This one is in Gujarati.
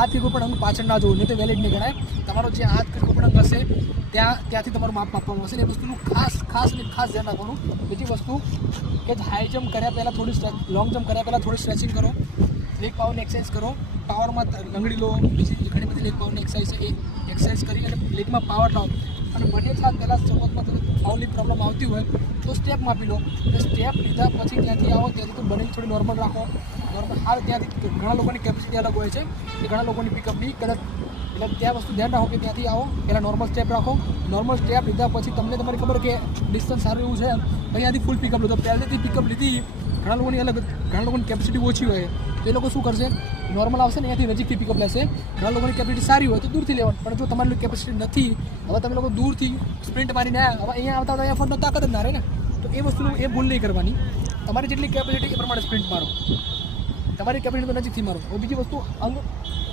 આથી કોઈ પણ અંગ પાછળ ના જોવું, નહીં તો વેલિડ નહીં ગણાય. તમારો જે હાથ કોઈ પણ અંગ હશે ત્યાંથી તમારું માપ માપવાનું હશે. એ વસ્તુનું ખાસ ધ્યાન રાખવાનું. બીજી વસ્તુ કે હાઈ જમ્પ કર્યા પહેલાં લોંગ જમ્પ કર્યા પહેલાં થોડી સ્ટ્રેચિંગ કરો, લેગ પાવરની એક્સરસાઇઝ કરો, પાવરમાં લંગડી લો, બીજી ઘણી બધી લેગ પાવરની એક્સરસાઇઝ છે એ એક્સરસાઇઝ કરી અને લેગમાં પાવર લાવો. અને બને સાલ પહેલાં શરૂઆતમાં ફાઉલની પ્રોબ્લેમ આવતી હોય તો સ્ટેપ માપી લો. સ્ટેપ લીધા પછી ત્યાંથી આવો, ત્યાંથી તો બને થોડી નોર્મલ રાખો. નોર્મલ હાલ ત્યાંથી ઘણા લોકોની કેપેસિટી અલગ હોય છે કે ઘણા લોકોની પિકઅપની કદાચ, એટલે ત્યાં વસ્તુ ધ્યાન રાખો કે ત્યાંથી આવો પહેલાં નોર્મલ સ્ટેપ રાખો. નોર્મલ સ્ટેપ લીધા પછી તમને તમારી ખબર કે ડિસ્ટન્સ સારું એવું છે અહીંયાથી ફૂલ પિકઅપ લો. તો પહેલેથી પિકઅપ લીધી ઘણા લોકોની કેપેસિટી ઓછી હોય તો એ લોકો શું કરશે, નોર્મલ આવશે ને અહીંયાથી નજીકથી પિકઅપ લેશે. ઘણા લોકોની કેપેસિટી સારી હોય તો દૂરથી લેવાનું. પણ જો તમારી કેપેસિટી નથી, હવે તમે લોકો દૂરથી સ્પ્રિન્ટ મારીને આવ્યા, હવે અહીંયા આવતા અહીંયા ફોનનો તાકાત જ ના રહે ને. તો એ વસ્તુનું એ ભૂલ નહીં કરવાની. તમારી જેટલી કેપેસિટી એ પ્રમાણે સ્પ્રિન્ટ મારો, તમારી કેપેસિટી તો નજીકથી મારો. બીજી વસ્તુ અંગ